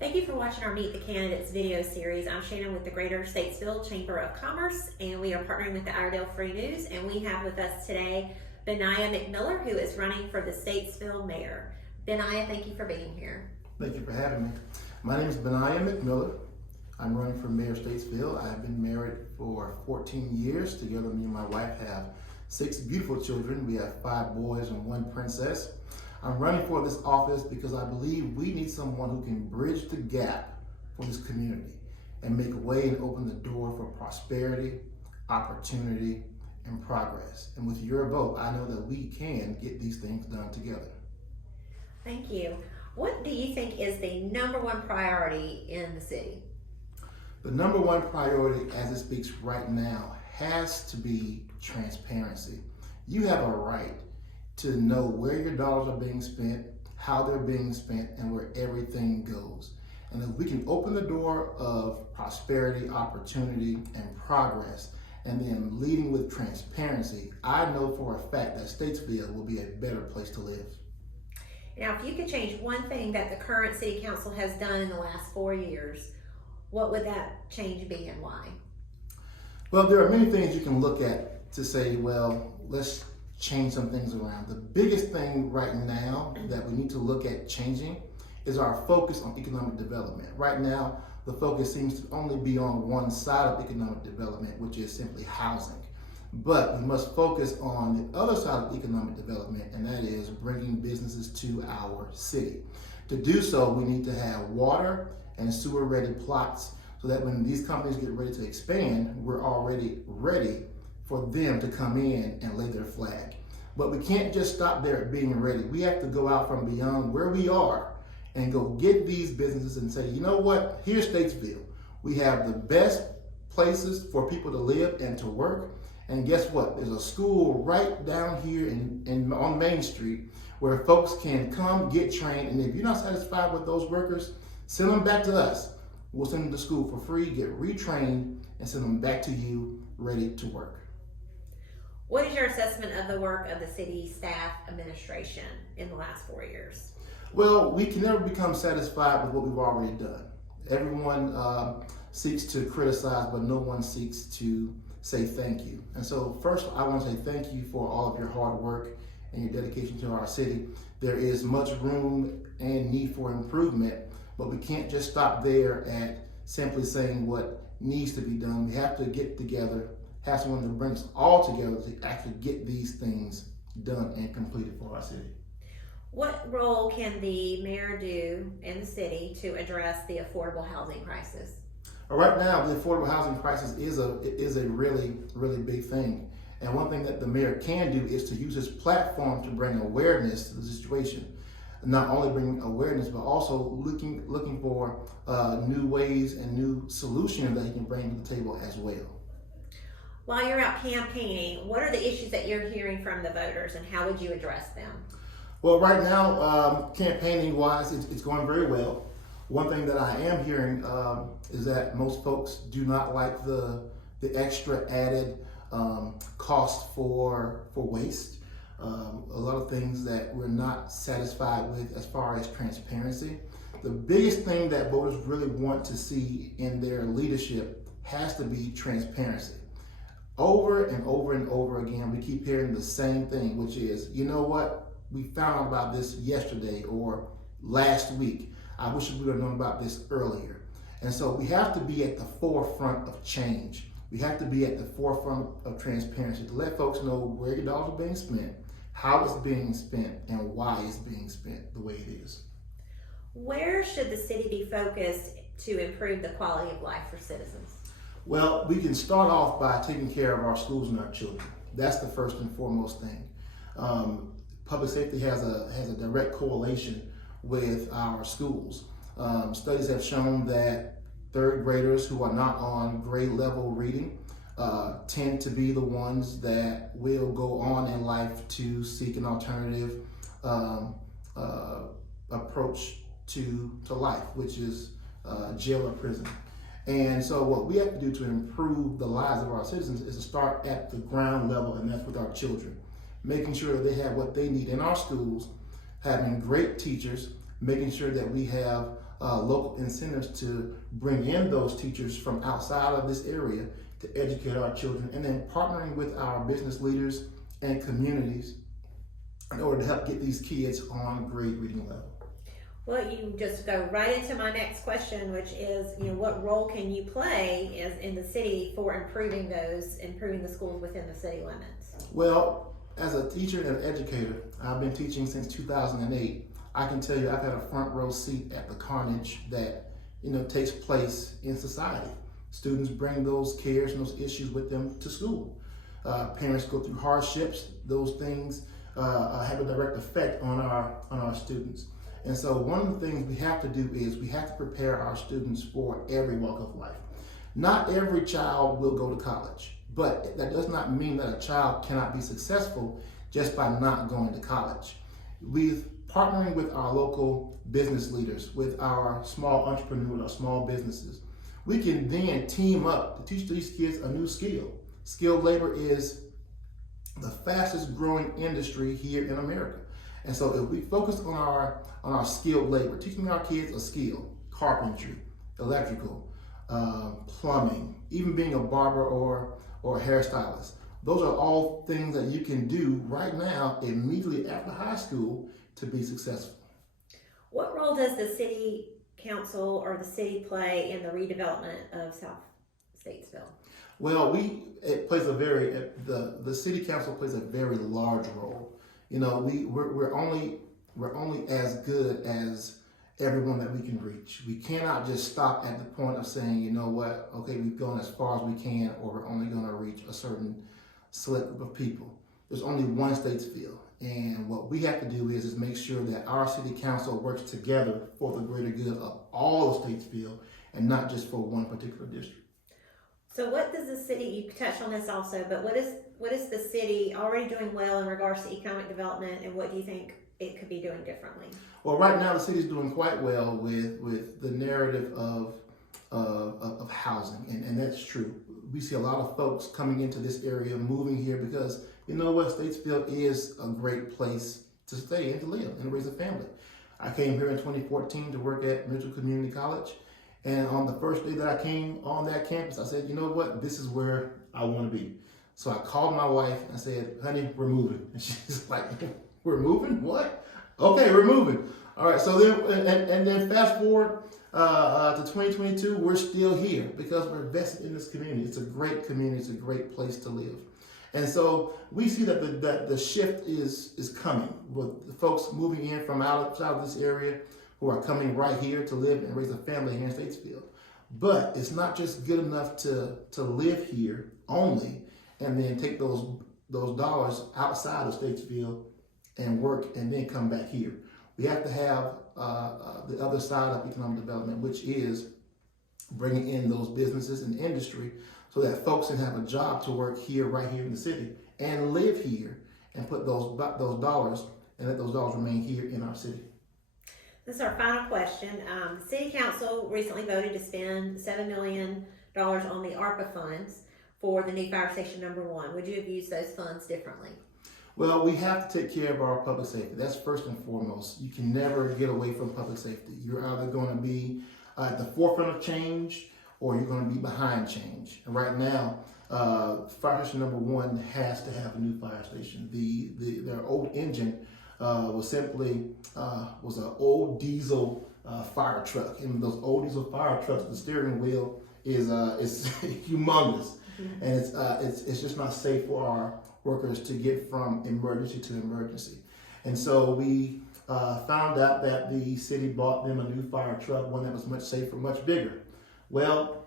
Thank you for watching our Meet the Candidates video series. I'm Shannon with the Greater Statesville Chamber of Commerce, and we are partnering with the Iredell Free News, and we have with us today Beniah McMiller, who is running for the Statesville mayor. Beniah, thank you for being here. Thank you for having me. My name is Beniah McMiller. I'm running for mayor of Statesville. I've been married for 14 years. Together, me and my wife have 6 beautiful children. We have 5 boys and 1 princess. I'm running for this office because I believe we need someone who can bridge the gap for this community and make a way and open the door for prosperity, opportunity, and progress. And with your vote, I know that we can get these things done together. Thank you. What do you think is the #1 priority in the city? The #1 priority as it speaks right now has to be transparency. You have a right to know where your dollars are being spent, how they're being spent, and where everything goes. And if we can open the door of prosperity, opportunity, and progress, and then leading with transparency, I know for a fact that Statesville will be a better place to live. Now, if you could change one thing that the current city council has done in the last 4 years, what would that change be and why? Well, there are many things you can look at to say, well, let's change some things around. The biggest thing right now that we need to look at changing is our focus on economic development. Right now, the focus seems to only be on one side of economic development, which is simply housing. But we must focus on the other side of economic development, and that is bringing businesses to our city. To do so, we need to have water and sewer ready plots so that when these companies get ready to expand, we're already ready for them to come in and lay their flag. But we can't just stop there at being ready. We have to go out from beyond where we are and go get these businesses and say, you know what, here's Statesville. We have the best places for people to live and to work. And guess what? There's a school right down here on Main Street where folks can come get trained. And if you're not satisfied with those workers, send them back to us. We'll send them to school for free, get retrained, and send them back to you ready to work. What is your assessment of the work of the city staff administration in the last 4 years? Well, we can never become satisfied with what we've already done. Everyone seeks to criticize, but no one seeks to say thank you. And so first, I want to say thank you for all of your hard work and your dedication to our city. There is much room and need for improvement, but we can't just stop there at simply saying what needs to be done. We have to get together, have someone to bring us all together to actually get these things done and completed for our city. What role can the mayor do in the city to address the affordable housing crisis? Right now, the affordable housing crisis is a really, really big thing. And one thing that the mayor can do is to use his platform to bring awareness to the situation. Not only bring awareness, but also looking for new ways and new solutions that he can bring to the table as well. While you're out campaigning, what are the issues that you're hearing from the voters and how would you address them? Well, right now, campaigning-wise, it's going very well. One thing that I am hearing is that most folks do not like the extra added cost for waste. A lot of things that we're not satisfied with as far as transparency. The biggest thing that voters really want to see in their leadership has to be transparency. Over and over and over again, we keep hearing the same thing, which is, you know what? We found out about this yesterday or last week. I wish we would have known about this earlier. And so we have to be at the forefront of change. We have to be at the forefront of transparency to let folks know where your dollars are being spent, how it's being spent, and why it's being spent the way it is. Where should the city be focused to improve the quality of life for citizens? Well, we can start off by taking care of our schools and our children. That's the first and foremost thing. Public safety has a direct correlation with our schools. Studies have shown that 3rd graders who are not on grade level reading tend to be the ones that will go on in life to seek an alternative approach to life, which is jail or prison. And so what we have to do to improve the lives of our citizens is to start at the ground level, and that's with our children. Making sure that they have what they need in our schools, having great teachers, making sure that we have local incentives to bring in those teachers from outside of this area to educate our children, and then partnering with our business leaders and communities in order to help get these kids on grade reading level. Well, you just go right into my next question, which is, what role can you play in the city for improving the schools within the city limits? Well, as a teacher and an educator, I've been teaching since 2008. I can tell you I've had a front row seat at the carnage that takes place in society. Students bring those cares and those issues with them to school. Parents go through hardships. Those things have a direct effect on our students. And so one of the things we have to do is we have to prepare our students for every walk of life. Not every child will go to college, but that does not mean that a child cannot be successful just by not going to college. We've partnering with our local business leaders, with our small entrepreneurs, our small businesses, we can then team up to teach these kids a new skill. Skilled labor is the fastest growing industry here in America. And so if we focus on our skilled labor, teaching our kids a skill, carpentry, electrical, plumbing, even being a barber or a hairstylist, those are all things that you can do right now immediately after high school to be successful. What role does the city council or the city play in the redevelopment of South Statesville? Well, the city council plays a very large role. We're only as good as everyone that we can reach. We cannot just stop at the point of saying, you know what, okay, we've gone as far as we can, or we're only going to reach a certain select group of people. There's only one Statesville, and what we have to do is make sure that our city council works together for the greater good of all of Statesville, and not just for one particular district. So what does the city, you touched on this also, but what is the city already doing well in regards to economic development, and what do you think it could be doing differently? Well, right now the city's doing quite well with the narrative of housing, and that's true. We see a lot of folks coming into this area, moving here because you know what, Statesville is a great place to stay and to live and raise a family. I came here in 2014 to work at Mitchell Community College, and on the first day that I came on that campus, I said, you know what, this is where I want to be. So I called my wife and I said, honey, we're moving. And she's like, we're moving? What? Okay, we're moving. All right, so then, and then fast forward to 2022, we're still here because we're invested in this community. It's a great community. It's a great place to live. And so we see that the shift is coming with the folks moving in from outside of this area who are coming right here to live and raise a family here in Statesville. But it's not just good enough to live here only and then take those dollars outside of Statesville and work and then come back here. We have to have the other side of economic development, which is bringing in those businesses and industry so that folks can have a job to work here, right here in the city, and live here and put those dollars and let those dollars remain here in our city. This is our final question. The City Council recently voted to spend $7 million on the ARPA funds for the new fire station number 1. Would you have used those funds differently? Well, we have to take care of our public safety. That's first and foremost. You can never get away from public safety. You're either going to be at the forefront of change or you're going to be behind change. And right now, fire station number 1 has to have a new fire station. Their old engine was simply an old diesel fire truck. And those old diesel fire trucks, the steering wheel is humongous, and it's just not safe for our workers to get from emergency to emergency. And so we found out that the city bought them a new fire truck, one that was much safer, much bigger. Well,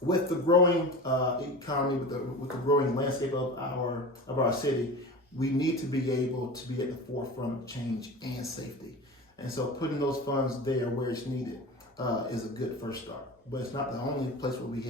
with the growing economy, with the growing landscape of our city, we need to be able to be at the forefront of change and safety. And so putting those funds there where it's needed is a good first start. But it's not the only place where we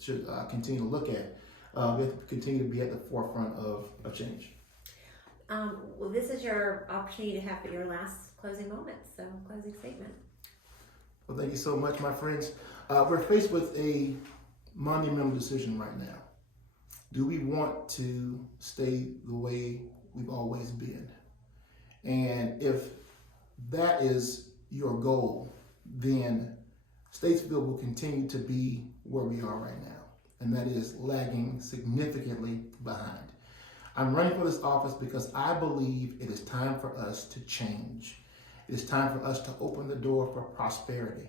should continue to look at. We have to continue to be at the forefront of change. Well, this is your opportunity to have your last closing moments, so closing statement. Well, thank you so much, my friends. We're faced with a monumental decision right now. Do we want to stay the way we've always been? And if that is your goal, then Statesville will continue to be where we are right now, and that is lagging significantly behind. I'm running for this office because I believe it is time for us to change. It is time for us to open the door for prosperity,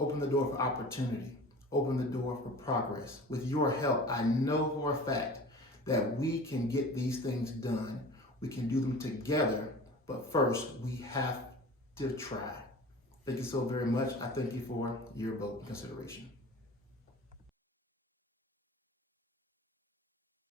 open the door for opportunity, open the door for progress. With your help, I know for a fact that we can get these things done. We can do them together, but first we have to try. Thank you so very much. I thank you for your vote and consideration.